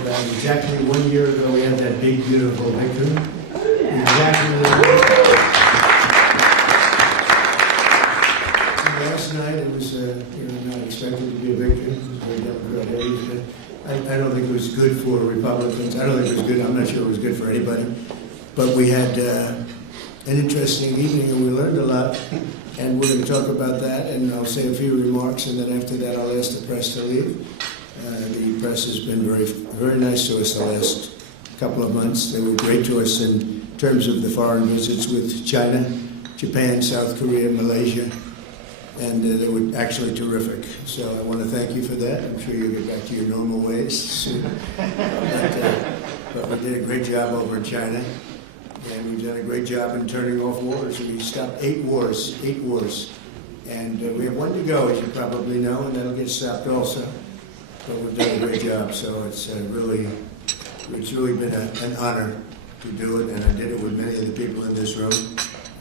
about exactly 1 year ago we had that big, beautiful victory. Last night it was not expected to be a victory. It was very Democrat-heavy. I don't think it was good for Republicans. I don't think it was good. I'm not sure it was good for anybody. But we had an interesting evening and we learned a lot. And we're going to talk about that, and I'll say a few remarks, and then after that I'll ask the press to leave. The press has been very nice to us the last couple of months. They were great to us in terms of the foreign visits with China, Japan, South Korea, Malaysia, and they were actually terrific. So I want to thank you for that. I'm sure you'll get back to your normal ways soon. But we did a great job over in China. And we've done a great job in turning off wars. We stopped 8 wars. And we have 1 to go, as you probably know, and that'll get stopped also. But we've done a great job, so it's really been an honor to do it, and I did it with many of the people in this room.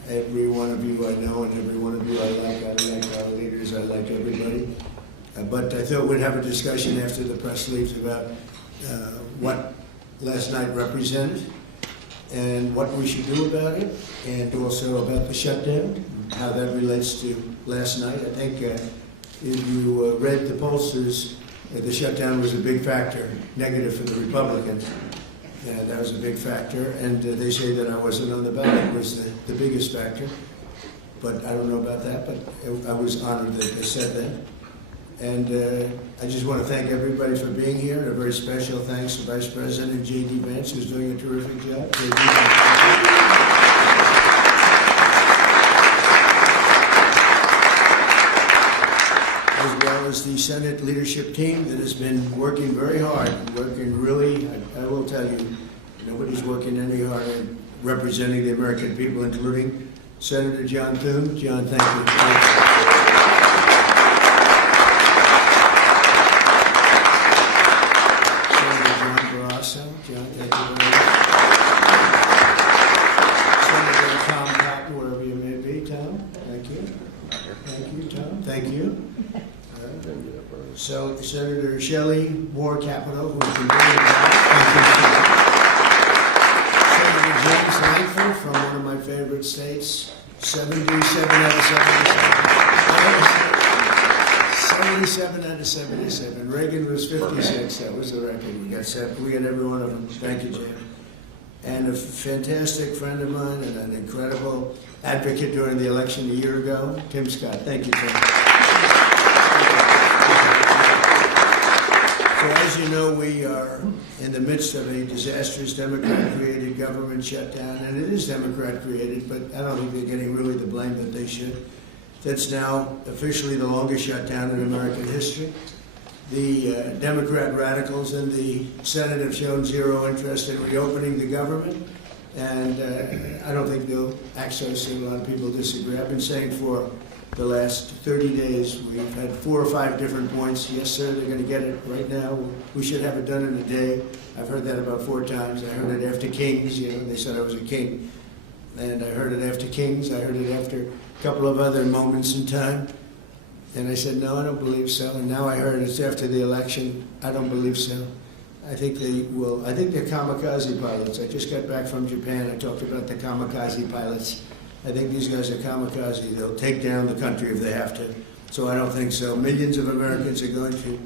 Every one of you I know, and every one of you I like our leaders, I like everybody. But I thought we'd have a discussion after the press leaves about what last night represented, and what we should do about it, and also about the shutdown, how that relates to last night. I think if you read the pollsters, the shutdown was a big factor, negative for the Republicans. And that was a big factor, and they say that I wasn't on the ballot was the biggest factor. But I don't know about that, but I was honored that they said that. And I just want to thank everybody for being here, and a very special thanks to Vice President J.D. Vance, who's doing a terrific job. As well as the Senate leadership team that has been working very hard, working really, I will tell you, nobody's working any harder representing the American people, including Senator John Thune. John, thank you. John, thank you very much. Senator Tom Cotton, wherever you may be, Tom, thank you. Thank you, Tom, thank you. So, Senator Shelley Moore Capito, who's been very involved. Senator James Lankford from one of my favorite states, 77 out of 77. 77 out of 77. Reagan was 56. That was the record. We got every one of them. Thank you, Jim. And a fantastic friend of mine and an incredible advocate during the election a year ago, Tim Scott. Thank you, Tim. So as you know, we are in the midst of a disastrous Democrat-created government shutdown, and it is Democrat-created, but I don't think they're getting really the blame that they should. That's now officially the longest shutdown in American history. The Democrat radicals in the Senate have shown zero interest in reopening the government, and I don't think they'll act so soon. A lot of people disagree. I've been saying for the last 30 days, we've had 4 or 5 different points. Yes, sir, they're going to get it right now. We should have it done in a day. I've heard that about 4 times. I heard it after Kings. They said I was a king. And I heard it after Kings. I heard it after a couple of other moments in time. And I said, no, I don't believe so. And now I heard it's after the election. I don't believe so. I think they will. I think they're kamikaze pilots. I just got back from Japan. I talked about the kamikaze pilots. I think these guys are kamikaze. They'll take down the country if they have to. So I don't think so. Millions of Americans are going to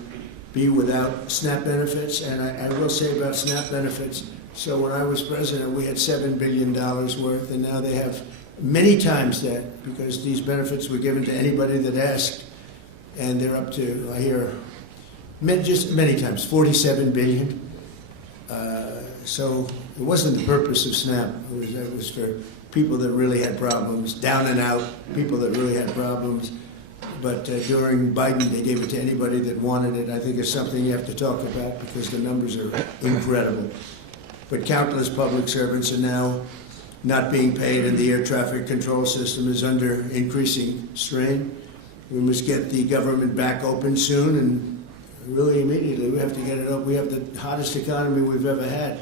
be without SNAP benefits. And I will say about SNAP benefits, so when I was president, we had $7 billion worth, and now they have many times that, because these benefits were given to anybody that asked, and they're up to, I hear, just many times, $47 billion. So it wasn't the purpose of SNAP. It was for people that really had problems, down and out, people that really had problems. But during Biden, they gave it to anybody that wanted it. I think it's something you have to talk about because the numbers are incredible. But countless public servants are now not being paid, and the air traffic control system is under increasing strain. We must get the government back open soon, and really immediately. We have to get it up. We have the hottest economy we've ever had,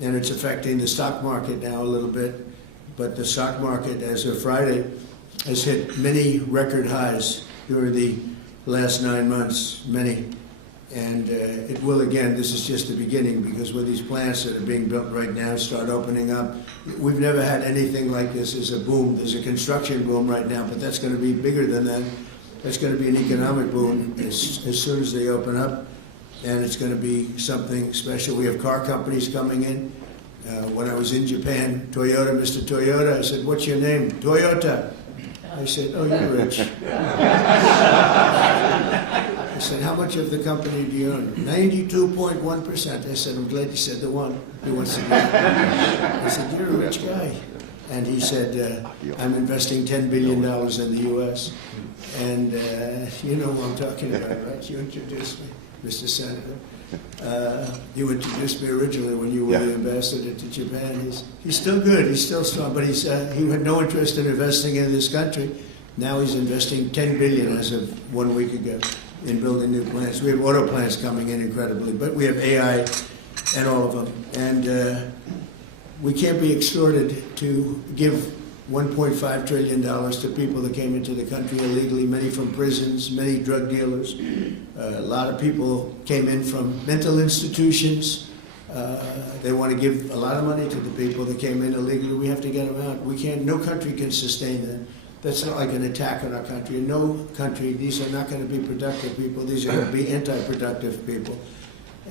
and it's affecting the stock market now a little bit. But the stock market, as of Friday, has hit many record highs during the last 9 months, many. And it will, again, this is just the beginning, because with these plants that are being built right now start opening up, we've never had anything like this. There's a boom. There's a construction boom right now, but that's going to be bigger than that. That's going to be an economic boom as soon as they open up, and it's going to be something special. We have car companies coming in. When I was in Japan, Toyota, Mr. Toyota, I said, "What's your name?" "Toyota." I said, "Oh, you're rich." I said, "How much of the company do you own?" 92.1%. I said, "I'm glad you said the one. He wants to be." I said, "You're a rich guy." And he said, "I'm investing $10 billion in the U.S. And you know what I'm talking about, right? You introduced me, Mr. Senator. You introduced me originally when you were the ambassador to Japan. He's still good. He's still strong. But he had no interest in investing in this country. Now he's investing $10 billion as of 1 week ago in building new plants. We have auto plants coming in incredibly, but we have AI and all of them. And we can't be extorted to give $1.5 trillion to people that came into the country illegally, many from prisons, many drug dealers. A lot of people came in from mental institutions. They want to give a lot of money to the people that came in illegally. We have to get them out. We can't, no country can sustain that. That's not like an attack on our country. In no country, these are not going to be productive people. These are going to be anti-productive people.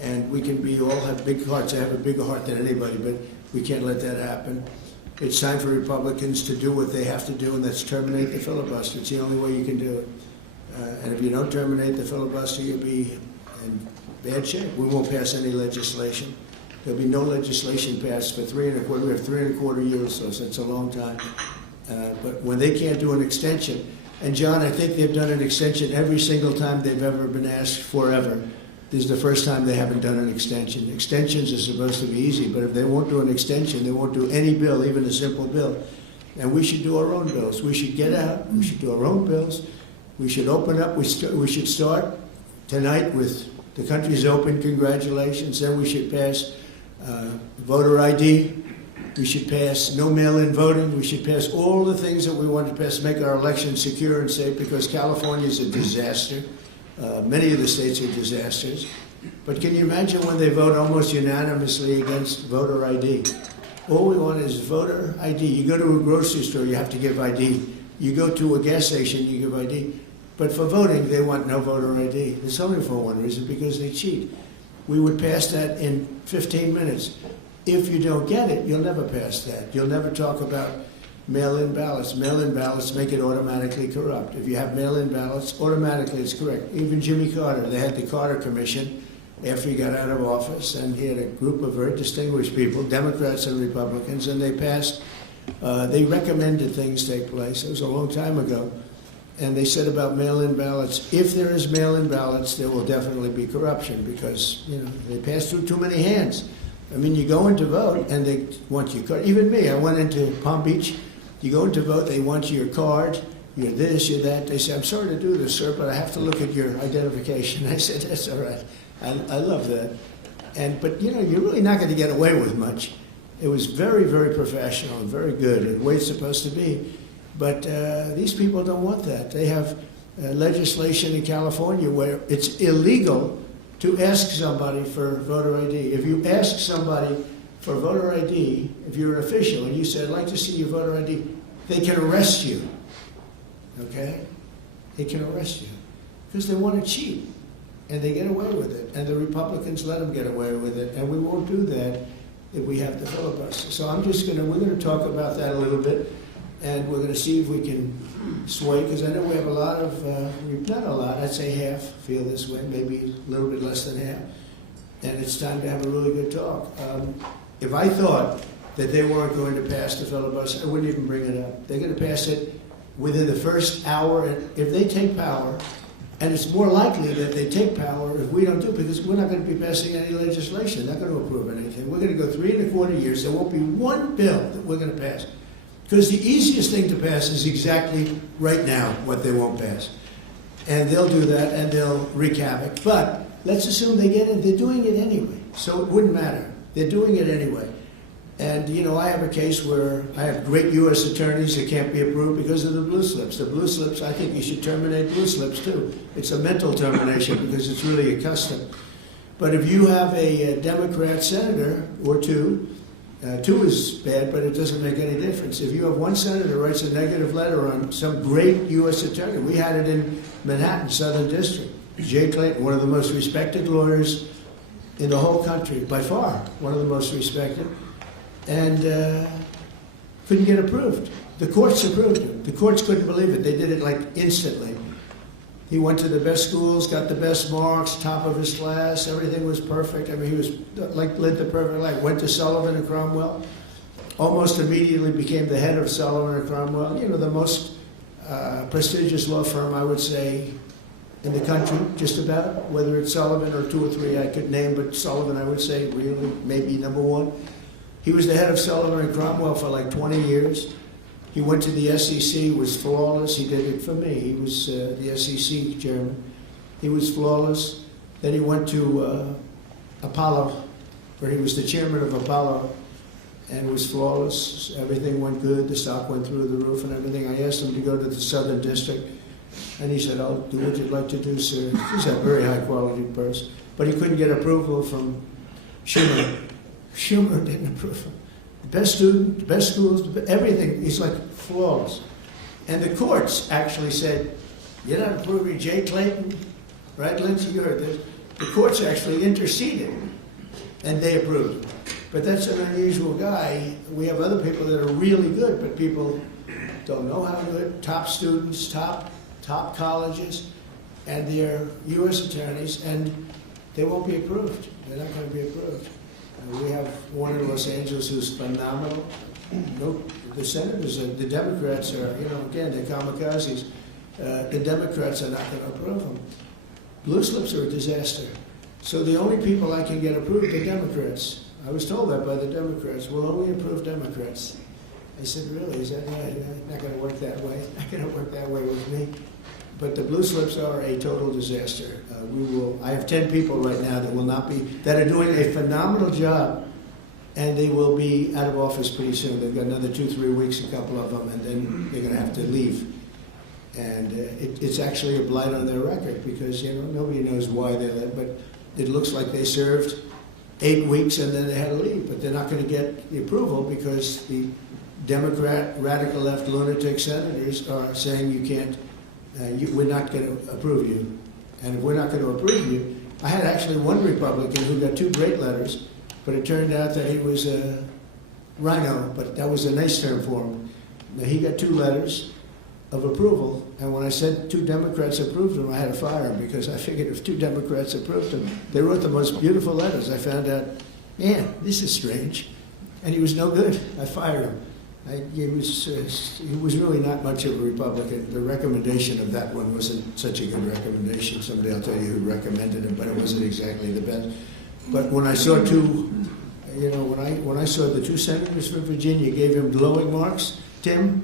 And we can all have big hearts. I have a bigger heart than anybody, but we can't let that happen. It's time for Republicans to do what they have to do, and that's terminate the filibuster. It's the only way you can do it. And if you don't terminate the filibuster, you'll be in bad shape. We won't pass any legislation. There'll be no legislation passed for 3 1/4. We have 3 1/4 years, so that's a long time. But when they can't do an extension, and John, I think they've done an extension every single time they've ever been asked forever. This is the first time they haven't done an extension. Extensions are supposed to be easy, but if they won't do an extension, they won't do any bill, even a simple bill. And we should do our own bills. We should get out. We should do our own bills. We should open up. We should start tonight with the country's open. Congratulations. Then we should pass voter ID. We should pass no mail-in voting. We should pass all the things that we want to pass, make our elections secure and safe, because California is a disaster. Many of the states are disasters. But can you imagine when they vote almost unanimously against voter ID? All we want is voter ID. You go to a grocery store, you have to give ID. You go to a gas station, you give ID. But for voting, they want no voter ID. It's only for one reason, because they cheat. We would pass that in 15 minutes. If you don't get it, you'll never pass that. You'll never talk about mail-in ballots. Mail-in ballots make it automatically corrupt. If you have mail-in ballots, automatically it's correct. Even Jimmy Carter, they had the Carter Commission after he got out of office, and he had a group of very distinguished people, Democrats and Republicans, and they passed, they recommended things take place. It was a long time ago. And they said about mail-in ballots, if there is mail-in ballots, there will definitely be corruption, because they pass through too many hands. I mean, you go in to vote, and they want your card. Even me, I went into Palm Beach. You go in to vote, they want your card, you're this, you're that. They say, "I'm sorry to do this, sir, but I have to look at your identification." I said, "That's all right." I love that. But you're really not going to get away with much. It was very, very professional and very good, and the way it's supposed to be. But these people don't want that. They have legislation in California where it's illegal to ask somebody for voter ID. If you ask somebody for voter ID, if you're an official and you say, "I'd like to see your voter ID," they can arrest you. Okay? They can arrest you because they want to cheat, and they get away with it. And the Republicans let them get away with it, and we won't do that if we have the filibuster. So we're going to talk about that a little bit, and we're going to see if we can sway, because I know we have a lot of, not a lot, I'd say half feel this way, maybe a little bit less than half. And it's time to have a really good talk. If I thought that they weren't going to pass the filibuster, I wouldn't even bring it up. They're going to pass it within the first hour. And if they take power, and it's more likely that they take power if we don't do it, because we're not going to be passing any legislation. They're not going to approve anything. We're going to go 3 1/4 years. There won't be one bill that we're going to pass. Because the easiest thing to pass is exactly right now what they won't pass. And they'll do that, and they'll wreak havoc. But let's assume they get it. They're doing it anyway, so it wouldn't matter. They're doing it anyway. And, you know, I have a case where I have great U.S. attorneys that can't be approved because of the blue slips. The blue slips, I think you should terminate blue slips too. It's a mental termination because it's really a custom. But if you have a Democrat senator or two is bad, but it doesn't make any difference. If you have one senator writes a negative letter on some great U.S. attorney, we had it in Manhattan, Southern District. Jay Clayton, one of the most respected lawyers in the whole country, by far, one of the most respected, and couldn't get approved. The courts approved it. The courts couldn't believe it. They did it like instantly. He went to the best schools, got the best marks, top of his class, everything was perfect. I mean, he was like lived the perfect life. Went to Sullivan and Cromwell, almost immediately became the head of Sullivan and Cromwell, you know, the most prestigious law firm, I would say, in the country, just about, whether it's Sullivan or two or three I could name, but Sullivan, I would say, really, maybe number one. He was the head of Sullivan and Cromwell for like 20 years. He went to the SEC, was flawless. He did it for me. He was the SEC chairman. He was flawless. Then he went to Apollo, where he was the chairman of Apollo, and was flawless. Everything went good. The stock went through the roof and everything. I asked him to go to the Southern District, and he said, "I'll do what you'd like to do, sir." He's a very high-quality person. But he couldn't get approval from Schumer. Schumer didn't approve him. The best student, the best schools, everything. He's like flawless. And the courts actually said, "You're not approving Jay Clayton." Right, Lindsay? You heard this. The courts actually interceded, and they approved him. But that's an unusual guy. We have other people that are really good, but people don't know how good. Top students, top colleges, and they're U.S. attorneys, and they won't be approved. They're not going to be approved. We have one in Los Angeles who's phenomenal. Nope. The senators, the Democrats are, you know, again, they're kamikazes. The Democrats are not going to approve them. Blue slips are a disaster. So the only people I can get approved are Democrats. I was told that by the Democrats. We'll only approve Democrats. I said, really? Is that right? Not going to work that way. Not going to work that way with me. But the blue slips are a total disaster. I have 10 people right now that are doing a phenomenal job, and they will be out of office pretty soon. They've got another 2-3 weeks, a couple of them, and then they're going to have to leave. And it's actually a blight on their record because, you know, nobody knows why they're there, but it looks like they served 8 weeks and then they had to leave. But they're not going to get the approval because the Democrat, radical left lunatic senators are saying you can't, we're not going to approve you. And if we're not going to approve you, I had actually one Republican who got 2 great letters, but it turned out that he was a rhino, but that was a nice term for him. Now, he got 2 letters of approval, and when I said 2 Democrats approved him, I had to fire him because I figured if 2 Democrats approved him, they wrote the most beautiful letters. I found out, man, this is strange. And he was no good. I fired him. He was really not much of a Republican. The recommendation of that one wasn't such a good recommendation. Someday I'll tell you who recommended it, but it wasn't exactly the best. But when I saw 2, you know, when I saw the 2 senators from Virginia gave him glowing marks, Tim,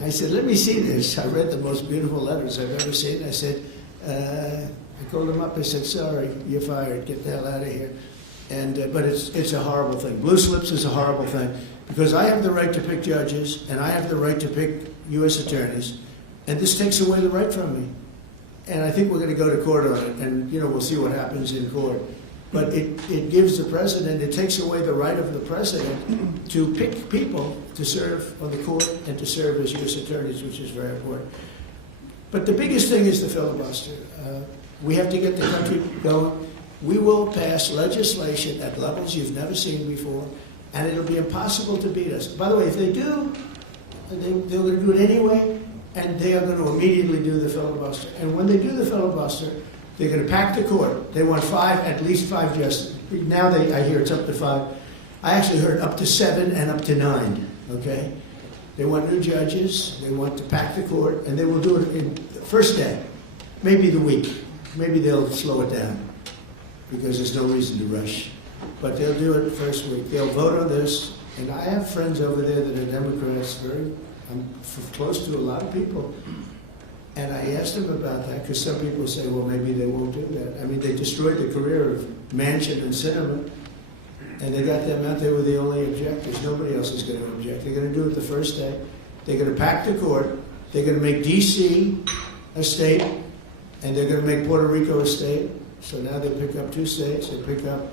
I said, let me see this. I read the most beautiful letters I've ever seen. I said, I called him up. I said, sorry, you're fired. Get the hell out of here. And but it's a horrible thing. Blue slips is a horrible thing because I have the right to pick judges and I have the right to pick U.S. attorneys, and this takes away the right from me. And I think we're going to go to court on it, and you know we'll see what happens in court. But it gives the president, it takes away the right of the president to pick people to serve on the court and to serve as U.S. attorneys, which is very important. But the biggest thing is the filibuster. We have to get the country going. We will pass legislation at levels you've never seen before, and it'll be impossible to beat us. By the way, if they do, they're going to do it anyway, and they are going to immediately do the filibuster. And when they do the filibuster, they're going to pack the court. They want at least 5 justices. Now I hear it's up to 5. I actually heard up to 7 and up to 9, okay? They want new judges. They want to pack the court, and they will do it in the first day, maybe the week. Maybe they'll slow it down because there's no reason to rush. But they'll do it the first week. They'll vote on this, and I have friends over there that are Democrats. I'm close to a lot of people. And I asked them about that because some people say, well, maybe they won't do that. I mean, they destroyed the career of Manchin and Sinema. And they got them out. They were the only objectors. Nobody else is going to object. They're going to do it the first day. They're going to pack the court. They're going to make D.C. a state, and they're going to make Puerto Rico a state. So now they pick up 2 states. They pick up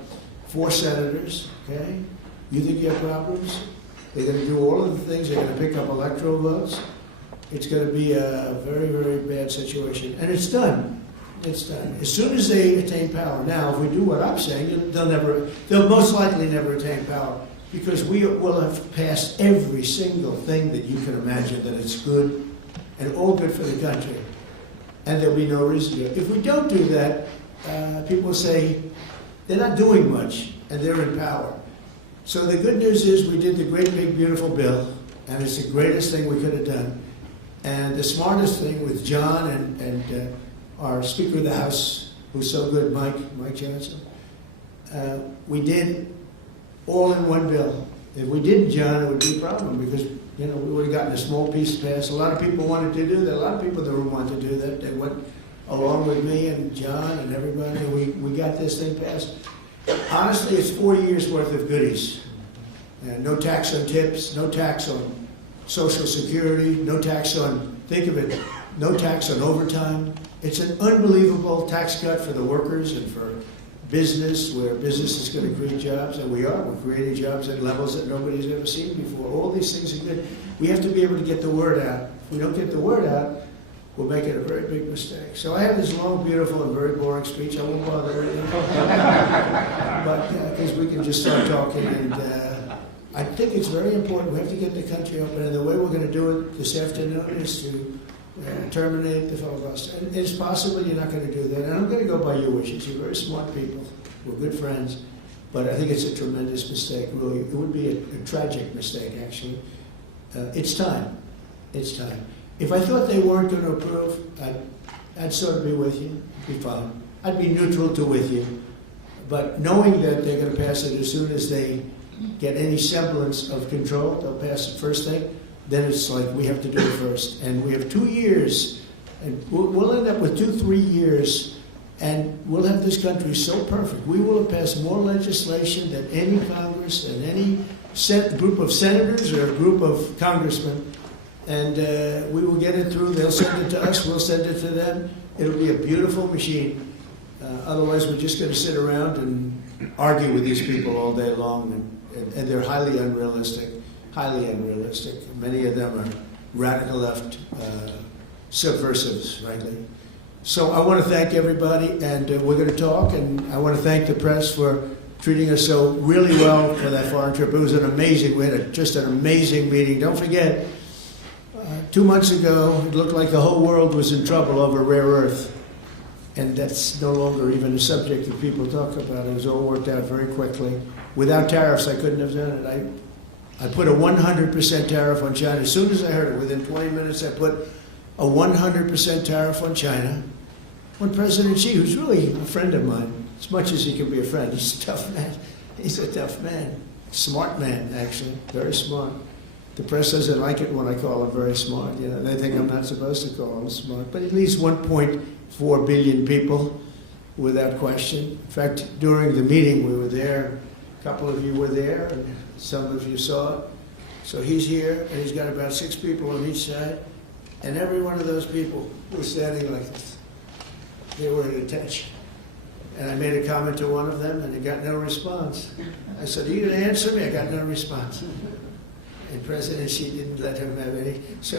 4 senators. Okay? You think you have problems? They're going to do all of the things. They're going to pick up electoral votes. It's going to be a very, very bad situation. And it's done. It's done. As soon as they attain power. Now, if we do what I'm saying, they'll most likely never attain power, because we will have passed every single thing that you can imagine that it's good and all good for the country. And there'll be no reason to. If we don't do that, people will say they're not doing much and they're in power. So the good news is we did the great, big, beautiful bill, and it's the greatest thing we could have done. And the smartest thing with John and our Speaker of the House, who's so good, Mike Johnson, we did all in one bill. If we didn't, John, it would be a problem, because we would have gotten a small piece passed. A lot of people wanted to do that. A lot of people in the room wanted to do that. They went along with me and John and everybody, and we got this thing passed. Honestly, it's 4 years worth of goodies. No tax on tips, no tax on Social Security, no tax on, think of it, no tax on overtime. It's an unbelievable tax cut for the workers and for business, where business is going to create jobs, and we're creating jobs at levels that nobody's ever seen before. All these things are good. We have to be able to get the word out. If we don't get the word out, we're making a very big mistake. So I have this long, beautiful, and very boring speech. I won't bother you. But because we can just start talking, and I think it's very important. We have to get the country open, and the way we're going to do it this afternoon is to terminate the filibuster. And it's possible you're not going to do that. And I'm going to go by your wishes. You're very smart people. We're good friends. But I think it's a tremendous mistake, really. It would be a tragic mistake, actually. It's time. It's time. If I thought they weren't going to approve, I'd sort of be with you. It'd be fine. I'd be neutral to with you. But knowing that they're going to pass it as soon as they get any semblance of control, they'll pass it first thing. Then it's like we have to do it first. And we have 2 years, and we'll end up with 2-3 years, and we'll have this country so perfect. We will have passed more legislation than any Congress and any group of senators or a group of congressmen. And we will get it through. They'll send it to us. We'll send it to them. It'll be a beautiful machine. Otherwise, we're just going to sit around and argue with these people all day long, and they're highly unrealistic. Highly unrealistic. Many of them are radical left subversives, frankly. So I want to thank everybody, and we're going to talk, and I want to thank the press for treating us so really well for that foreign trip. It was we had just an amazing meeting. Don't forget, 2 months ago, it looked like the whole world was in trouble over rare earth, and that's no longer even a subject that people talk about. It was all worked out very quickly. Without tariffs, I couldn't have done it. I put a 100% tariff on China. As soon as I heard it, within 20 minutes, I put a 100% tariff on China. When President Xi, who's really a friend of mine, as much as he can be a friend, he's a tough man. He's a tough man. Smart man, actually. Very smart. The press doesn't like it when I call him very smart. They think I'm not supposed to call him smart. But at least 1.4 billion people, without question. In fact, during the meeting, we were there. A couple of you were there, and some of you saw it. So he's here, and he's got about 6 people on each side, and every one of those people was standing like this. They were at attention. And I made a comment to one of them, and he got no response. I said, "Are you going to answer me?" I got no response. And President Xi didn't let him have any. So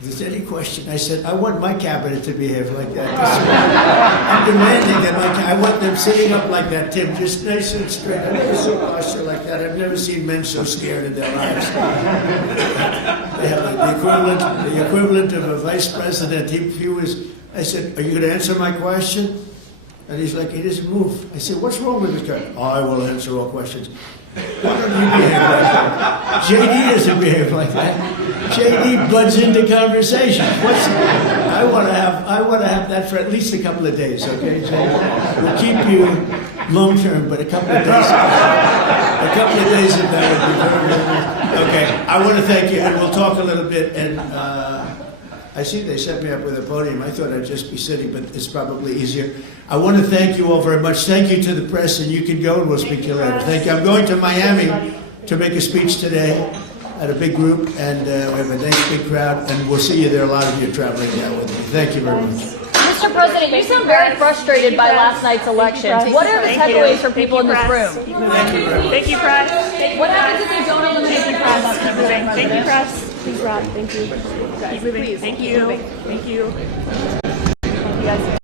if there's any question, I said, I want my cabinet to behave like that. I'm demanding that I want them sitting up like that, Tim, just nice and straight. I've never seen a posture like that. I've never seen men so scared in their lives. They have the equivalent of a vice president. I said, "Are you going to answer my question?" And he's like, he doesn't move. I said, "What's wrong with this guy?" "I will answer all questions." Why don't you behave like that? JD doesn't behave like that. JD butts into conversation. I want to have that for at least a couple of days, okay, JD? We'll keep you long term, but a couple of days of that would be very, very good. Okay, I want to thank you, and we'll talk a little bit, and I see they set me up with a podium. I thought I'd just be sitting, but it's probably easier. I want to thank you all very much. Thank you to the press, and you can go, and we'll speak to you later. Thank you. I'm going to Miami to make a speech today at a big group, and we have a nice big crowd, and we'll see you there. A lot of you are traveling down with me. Thank you very much. Mr. President, you sound very frustrated by last night's elections. What are the takeaways for people in this room? Thank you, press. What happens if they don't eliminate the press? Keep moving. Thank you, press. Please, Rob. Thank you. Keep moving. Thank you. Thank you.